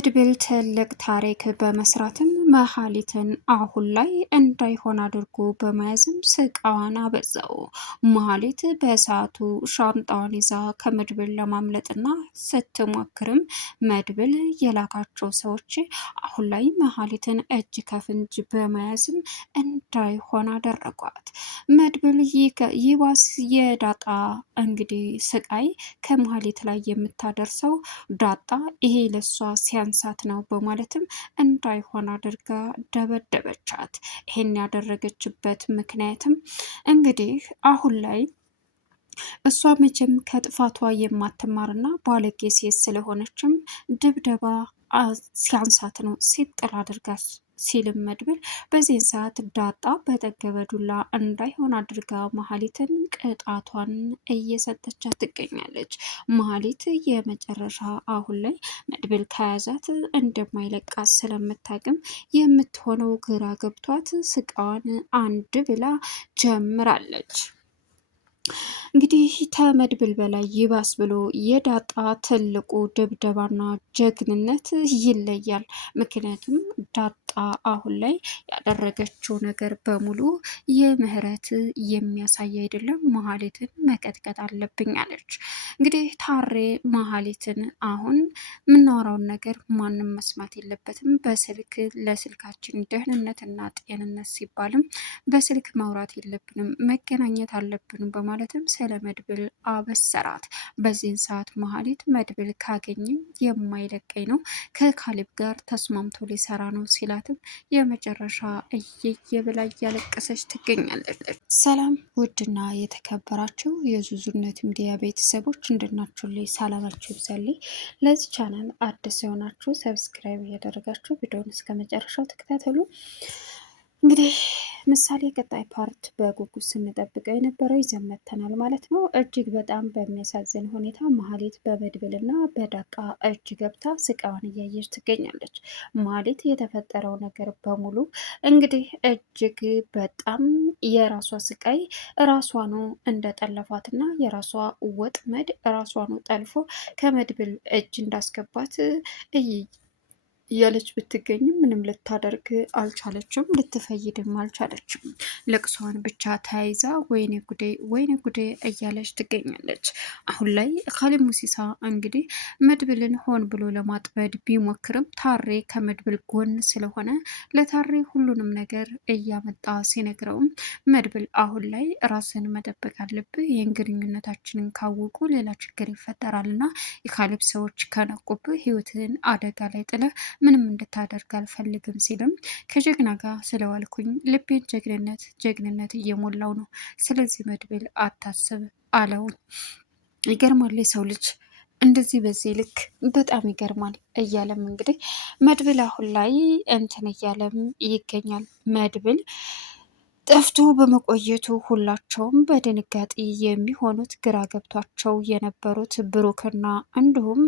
መድብል ትልቅ ታሪክ በመስራትም መሀሊትን አሁን ላይ እንዳይሆን አድርጎ በመያዝም ስቃዋን አበዛው። መሀሊት በሰዓቱ ሻንጣዋን ይዛ ከመድብል ለማምለጥና ስትሞክርም መድብል የላካቸው ሰዎች አሁን ላይ መሀሊትን እጅ ከፍንጅ በመያዝም እንዳይሆን አደረጓት። መድብል ይባስ የዳጣ እንግዲህ ስቃይ ከመሀሊት ላይ የምታደርሰው ዳጣ ይሄ ለሷ ሲያንሳት ነው በማለትም እንዳይሆን አድርጋ ደበደበቻት። ይሄን ያደረገችበት ምክንያትም እንግዲህ አሁን ላይ እሷ መቼም ከጥፋቷ የማትማርና ባለጌ ሴት ስለሆነችም ድብደባ ሲያንሳት ነው ሲጥል አድርጋ ሲልም መድብል በዚህን ሰዓት ዳጣ በጠገበ ዱላ እንዳይሆን አድርጋ መሀሊትን ቅጣቷን እየሰጠቻት ትገኛለች። መሀሊት የመጨረሻ አሁን ላይ መድብል ከያዛት እንደማይለቃት ስለምታቅም የምትሆነው ግራ ገብቷት ስቃዋን አንድ ብላ ጀምራለች። እንግዲህ ከመድብል በላይ ይባስ ብሎ የዳጣ ትልቁ ድብደባና ጀግንነት ይለያል። ምክንያቱም ዳጣ አሁን ላይ ያደረገችው ነገር በሙሉ የምህረት የሚያሳይ አይደለም። መሀሊትን መቀጥቀጥ አለብኝ አለች። እንግዲህ ታሬ መሀሊትን አሁን የምናወራውን ነገር ማንም መስማት የለበትም፣ በስልክ ለስልካችን ደህንነትና ጤንነት ሲባልም በስልክ ማውራት የለብንም፣ መገናኘት አለብን በማለትም ስለ መድብል አበሰራት። በዚህን ሰዓት መሀሊት መድብል ካገኘም የማይለቀኝ ነው ከካሊብ ጋር ተስማምቶ ሊሰራ ነው ሲላትም የመጨረሻ እየየ ብላ እያለቀሰች ትገኛለች። ሰላም ውድና የተከበራችሁ የዙዙነት ሚዲያ ቤተሰቦች እንደናችሁ ላይ ሰላማችሁ ይብዛልኝ። ለዚህ ቻናል አዲስ የሆናችሁ ሰብስክራይብ እያደረጋችሁ ቪዲዮውን እስከ መጨረሻው ተከታተሉ። እንግዲህ ምሳሌ ቀጣይ ፓርት በጉጉት ስንጠብቀው የነበረው ይዘን መጥተናል ማለት ነው። እጅግ በጣም በሚያሳዝን ሁኔታ መሀሊት በመድብልና በዳጣ እጅ ገብታ ስቃዋን እያየች ትገኛለች። መሀሊት የተፈጠረው ነገር በሙሉ እንግዲህ እጅግ በጣም የራሷ ስቃይ ራሷ ነው እንደጠለፋትና የራሷ ወጥመድ ራሷ ነው ጠልፎ ከመድብል እጅ እንዳስገባት እያለች ብትገኝም ምንም ልታደርግ አልቻለችም፣ ልትፈይድም አልቻለችም። ለቅሷን ብቻ ተያይዛ ወይኔ ጉዴ ወይኔ ጉዴ እያለች ትገኛለች። አሁን ላይ ካሊብ ሙሲሳ እንግዲህ መድብልን ሆን ብሎ ለማጥመድ ቢሞክርም ታሬ ከመድብል ጎን ስለሆነ ለታሬ ሁሉንም ነገር እያመጣ ሲነግረውም መድብል አሁን ላይ ራስን መጠበቅ አለብህ፣ ይህን ግንኙነታችንን ካወቁ ሌላ ችግር ይፈጠራል እና የካሊብ ሰዎች ከነቁብህ ህይወትን አደጋ ላይ ጥለህ ምንም እንድታደርግ አልፈልግም ሲልም ከጀግና ጋር ስለዋልኩኝ ልቤን ጀግንነት እየሞላው ነው፣ ስለዚህ መድብል አታስብ አለው። ይገርማል የሰው ልጅ እንደዚህ በዚህ ልክ በጣም ይገርማል እያለም እንግዲህ መድብል አሁን ላይ እንትን እያለም ይገኛል። መድብል ጠፍቶ በመቆየቱ ሁላቸውም በድንጋጤ የሚሆኑት ግራ ገብቷቸው የነበሩት ብሩክና እንዲሁም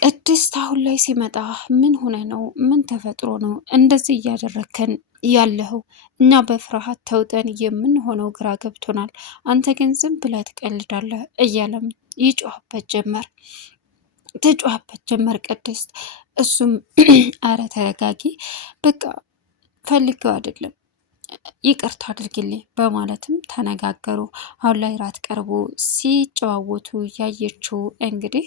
ቅድስት አሁን ላይ ሲመጣ ምን ሆነ ነው? ምን ተፈጥሮ ነው እንደዚህ እያደረከን ያለኸው? እኛ በፍርሃት ተውጠን የምንሆነው ግራ ገብቶናል። አንተ ግን ዝም ብለህ ትቀልዳለህ እያለም ትጮህበት ጀመር ቅድስት። እሱም አረ ተረጋጊ፣ በቃ ፈልገው አይደለም ይቅርታ አድርግልኝ በማለትም ተነጋገሩ። አሁን ላይ ራት ቀርቦ ሲጨዋወቱ ያየችው እንግዲህ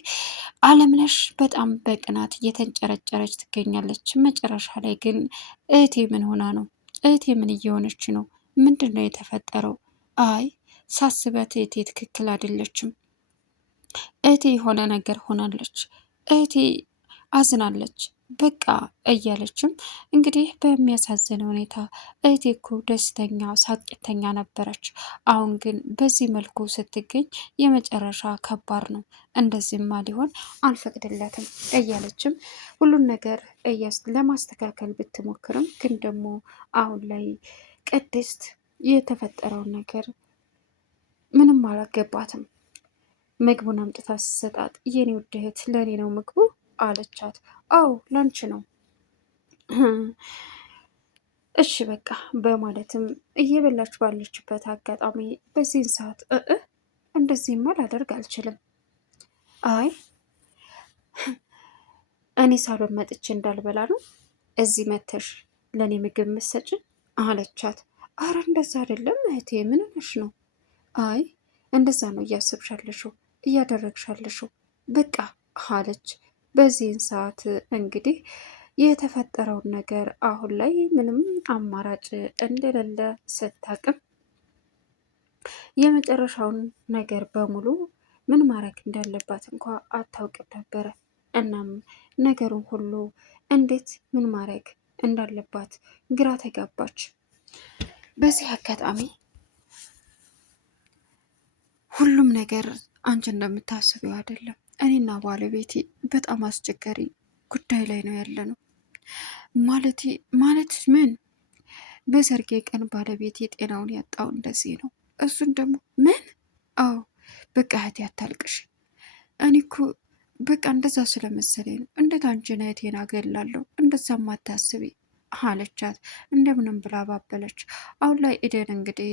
አለምነሽ በጣም በቅናት እየተንጨረጨረች ትገኛለች። መጨረሻ ላይ ግን እህቴ ምን ሆና ነው? እህቴ ምን እየሆነች ነው? ምንድን ነው የተፈጠረው? አይ ሳስበት እህቴ ትክክል አይደለችም። እህቴ የሆነ ነገር ሆናለች። እህቴ አዝናለች በቃ እያለችም እንግዲህ በሚያሳዝን ሁኔታ እህቴ እኮ ደስተኛ ሳቂተኛ ነበረች፣ አሁን ግን በዚህ መልኩ ስትገኝ የመጨረሻ ከባድ ነው፣ እንደዚህማ ሊሆን አልፈቅድለትም እያለችም ሁሉን ነገር ለማስተካከል ብትሞክርም ግን ደግሞ አሁን ላይ ቅድስት የተፈጠረውን ነገር ምንም አላገባትም። ምግቡን አምጥታ ስትሰጣት የኔ ውድ እህት ለእኔ ነው ምግቡ አለቻት። አዎ ላንቺ ነው እሺ በቃ በማለትም እየበላች ባለችበት አጋጣሚ በዚህን ሰዓት እንደዚህማ ላደርግ አልችልም። አይ እኔ ሳሎን መጥቼ እንዳልበላ ነው እዚህ መተሽ ለእኔ ምግብ መሰጭን አለቻት። አረ እንደዛ አይደለም እህቴ፣ ምን ሆነሽ ነው? አይ እንደዛ ነው እያሰብሻለሽው እያደረግሻለሽው በቃ አለች። በዚህን ሰዓት እንግዲህ የተፈጠረውን ነገር አሁን ላይ ምንም አማራጭ እንደሌለ ስታቅም የመጨረሻውን ነገር በሙሉ ምን ማድረግ እንዳለባት እንኳ አታውቅም ነበረ። እናም ነገሩን ሁሉ እንዴት ምን ማድረግ እንዳለባት ግራ ተጋባች። በዚህ አጋጣሚ ሁሉም ነገር አንቺ እንደምታስቢው አይደለም። እኔና ባለቤቴ በጣም አስቸጋሪ ጉዳይ ላይ ነው ያለ ነው። ማለት ምን? በሰርጌ ቀን ባለቤቴ ጤናውን ያጣው እንደዚህ ነው። እሱን ደግሞ ምን? አዎ በቃ እህቴ አታልቅሽ። እኔ እኮ በቃ እንደዛ ስለመሰለኝ ነው። እንዴት አንቺን እህቴን አገላለሁ? እንደዛም አታስቢ አለቻት። እንደምንም ብላ ባበለች። አሁን ላይ ኤደን እንግዲህ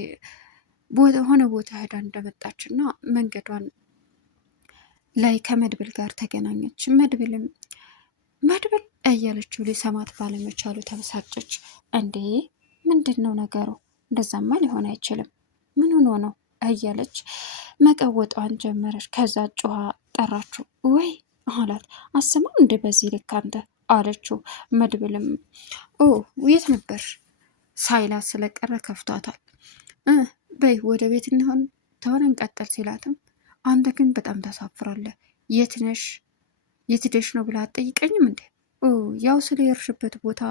ሆነ ቦታ ሄዳ እንደመጣችና መንገዷን ላይ ከመድብል ጋር ተገናኘች። መድብል እያለችው ሊሰማት ባለመቻሉ ተበሳጨች። እንዴ ምንድን ነው ነገሩ? እንደዛማ ሊሆን አይችልም። ምን ሆኖ ነው እያለች መቀወጧን ጀመረች። ከዛ ጮኋ ጠራችው። ወይ አላት። አስማም እንደ በዚህ ልክ አንተ አለችው። መድብልም የት ነበር ሳይላት ስለቀረ ከፍቷታል። በይ ወደ ቤት እንሆን ተሆነ እንቀጥል ሲላትም አንተ ግን በጣም ታሳፍራለህ። የት ነሽ የት ሄደሽ ነው ብላ አትጠይቀኝም እንዴ? ያው ስለ የርሽበት ቦታ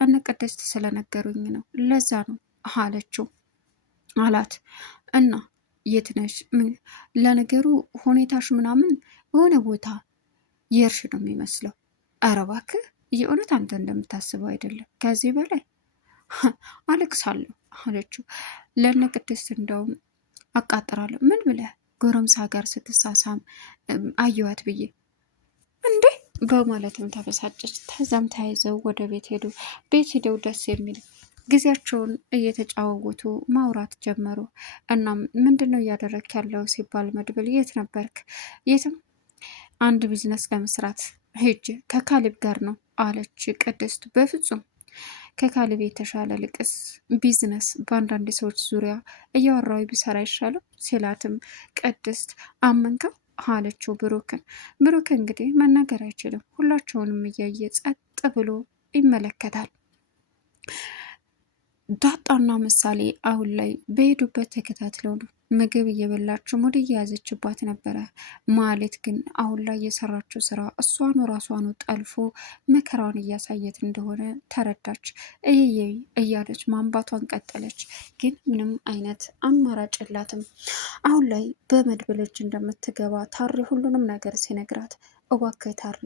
እነ ቅድስት ስለነገሩኝ ነው ለዛ ነው አለችው አላት። እና የት ነሽ? ለነገሩ ሁኔታሽ ምናምን የሆነ ቦታ የእርሽ ነው የሚመስለው። ኧረ እባክህ የእውነት አንተ እንደምታስበው አይደለም። ከዚህ በላይ አለቅሳለሁ አለችው። ለእነ ቅድስት እንደውም አቃጥራለሁ። ምን ብለህ? ጎረምሳ ጋር ስትሳሳም አየዋት ብዬ እንዴ በማለትም ተበሳጨች። ከዛም ተያይዘው ወደ ቤት ሄዱ። ቤት ሄደው ደስ የሚል ጊዜያቸውን እየተጫወቱ ማውራት ጀመሩ። እናም ምንድን ነው እያደረግክ ያለው ሲባል መድብል የት ነበርክ? የትም አንድ ቢዝነስ ለመስራት ሄጅ ከካሊብ ጋር ነው አለች ቅድስት። በፍጹም ከካሊብ የተሻለ ልቅስ ቢዝነስ በአንዳንድ ሰዎች ዙሪያ እያወራዊ ቢሰራ አይሻልም ሲላትም ቅድስት አመንከው አለችው ብሩክን። ብሩክ እንግዲህ መናገር አይችልም። ሁላቸውንም እያየ ጸጥ ብሎ ይመለከታል። ዳጣና ምሳሌ አሁን ላይ በሄዱበት ተከታትለው ነው ምግብ እየበላችሁ ሙድ እየያዘችባት ነበረ። ማለት ግን አሁን ላይ የሰራችው ስራ እሷኑ ራሷኑ ጠልፎ መከራውን እያሳየት እንደሆነ ተረዳች። እያለች ማንባቷን ቀጠለች። ግን ምንም አይነት አማራጭ የላትም። አሁን ላይ በመድብል እጅ እንደምትገባ ታሪ ሁሉንም ነገር ሲነግራት፣ እባክህ ታሪ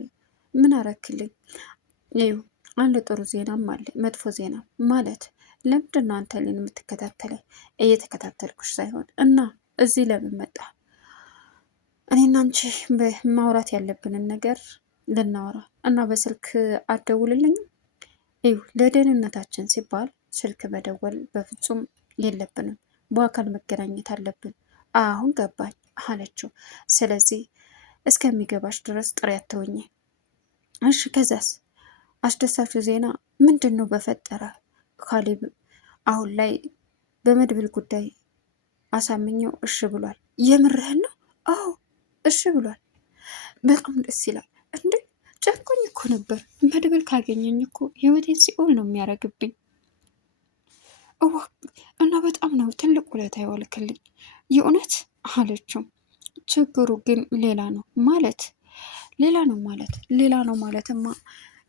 ምን አረክልኝ? ይኸው አንድ ጥሩ ዜናም አለ መጥፎ ዜና ማለት ለምንድን ነው አንተ እኔን የምትከታተለኝ? እየተከታተልኩሽ ሳይሆን እና እዚህ ለምን መጣ? እኔና አንቺ ማውራት ያለብንን ነገር ልናወራ እና በስልክ አትደውልልኝም? ይሁ ለደህንነታችን ሲባል ስልክ መደወል በፍጹም የለብንም። በአካል መገናኘት አለብን። አሁን ገባኝ አለችው። ስለዚህ እስከሚገባሽ ድረስ ጥሪ አትተውኝ። እሺ ከዛስ? አስደሳቹ ዜና ምንድን ነው በፈጠረ? ካሌብ አሁን ላይ በመድብል ጉዳይ አሳምኘው እሺ ብሏል። የምርህን ነው? አዎ እሺ ብሏል። በጣም ደስ ይላል። እንዴ ጨንቆኝ እኮ ነበር። መድብል ካገኘኝ እኮ ህይወቴን ሲኦል ነው የሚያደርግብኝ። እና በጣም ነው ትልቅ ውለታ ያዋልክልኝ የእውነት አለችው። ችግሩ ግን ሌላ ነው ማለት ሌላ ነው ማለትማ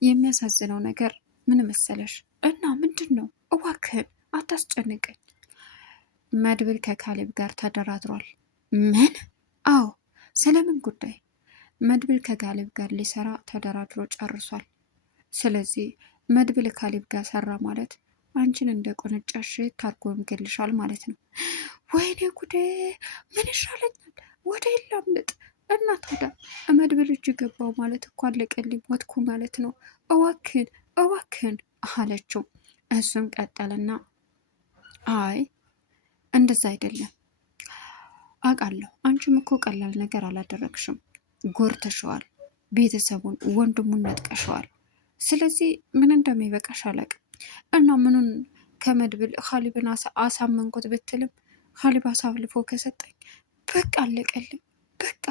የሚያሳዝነው ነገር ምን መሰለሽ? እና ምንድን ነው? እባክህን አታስጨንቀኝ። መድብል ከካሌብ ጋር ተደራድሯል። ምን? አዎ። ስለምን ጉዳይ? መድብል ከካሌብ ጋር ሊሰራ ተደራድሮ ጨርሷል። ስለዚህ መድብል ካሌብ ጋር ሰራ ማለት አንቺን እንደ ቁንጫሽ ታርጎ ይገልሻል ማለት ነው። ወይኔ ጉዴ! ምን ይሻለኛል? ወደ የላምልጥ እና ታዲያ መድብል እጅ ገባው ማለት እኮ አለቀልኝ፣ ሞትኩ ማለት ነው። እዋክን አለችው። እሱም ቀጠልና አይ እንደዛ አይደለም አውቃለሁ። አንቺም እኮ ቀላል ነገር አላደረግሽም፣ ጎርተሸዋል። ቤተሰቡን ወንድሙን ነጥቀሸዋል። ስለዚህ ምን እንደሚበቃሽ አላቅም እና ምኑን ከመድብል ካሊብን አሳመንኩት ብትልም ካሊብ አሳልፎ ከሰጠኝ በቃ አለቀልኝ። በቃ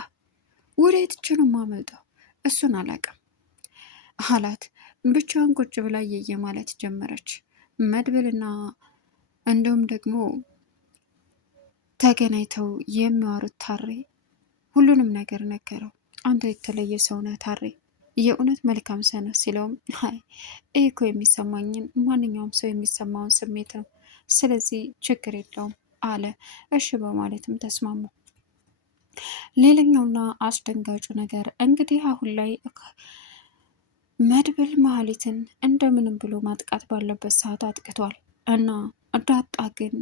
ወደ የትች ነው የማመልጠው? እሱን አላቅም አላት። ብቻዋን ቁጭ ብላ እየየ ማለት ጀመረች። መድብልና እንዲሁም ደግሞ ተገናኝተው የሚዋሩት ታሬ ሁሉንም ነገር ነገረው። አንተ የተለየ ሰው ነህ ታሬ፣ የእውነት መልካም ሰው ነህ ሲለውም አይ ይህ እኮ የሚሰማኝን ማንኛውም ሰው የሚሰማውን ስሜት ነው፣ ስለዚህ ችግር የለውም አለ። እሺ በማለትም ተስማሙ። ሌላኛውና አስደንጋጩ ነገር እንግዲህ አሁን ላይ መድብል መሀሊትን እንደምንም ብሎ ማጥቃት ባለበት ሰዓት አጥቅቷል እና ዳጣ ግን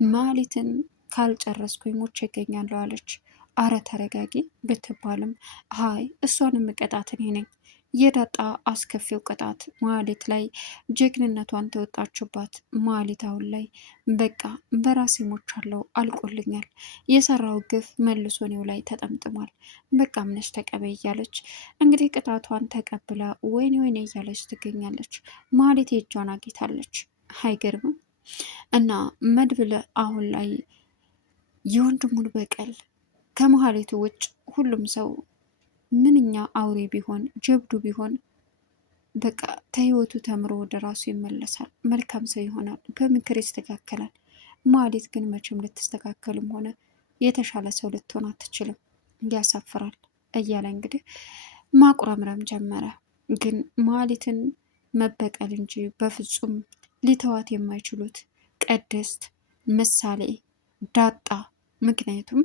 መሀሊትን ካልጨረስኩኝ ሞቼ እገኛለሁ አለች። አረ ተረጋጊ ብትባልም ሀይ እሷንም ቅጣት እኔ ነኝ። የዳጣ አስከፊው ቅጣት መሀሊት ላይ ጀግንነቷን ተወጣችባት። መሀሊት አሁን ላይ በቃ በራሴ ሞቻለሁ፣ አልቆልኛል፣ የሰራው ግፍ መልሶ እኔው ላይ ተጠምጥሟል፣ በቃ አምነሽ ተቀበይ እያለች እንግዲህ ቅጣቷን ተቀብላ ወይኔ ወይኔ እያለች ትገኛለች። መሀሊት የእጇን አግኝታለች። አይገርምም? እና መድብል አሁን ላይ የወንድሙን በቀል ከመሀሊቱ ውጭ ሁሉም ሰው ምንኛ አውሬ ቢሆን ጀብዱ ቢሆን በቃ ከህይወቱ ተምሮ ወደ ራሱ ይመለሳል፣ መልካም ሰው ይሆናል፣ በምክር ይስተካከላል። መሀሊት ግን መቼም ልትስተካከልም ሆነ የተሻለ ሰው ልትሆን አትችልም፣ ያሳፍራል እያለ እንግዲህ ማቁረምረም ጀመረ። ግን መሀሊትን መበቀል እንጂ በፍጹም ሊተዋት የማይችሉት ቅድስት፣ ምሳሌ፣ ዳጣ ምክንያቱም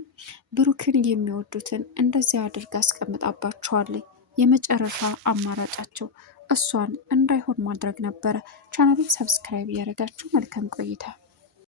ብሩክን የሚወዱትን እንደዚያ አድርጋ አስቀምጣባቸዋለች። የመጨረሻ አማራጫቸው እሷን እንዳይሆን ማድረግ ነበረ። ቻናሉን ሰብስክራይብ እያደረጋችሁ መልካም ቆይታ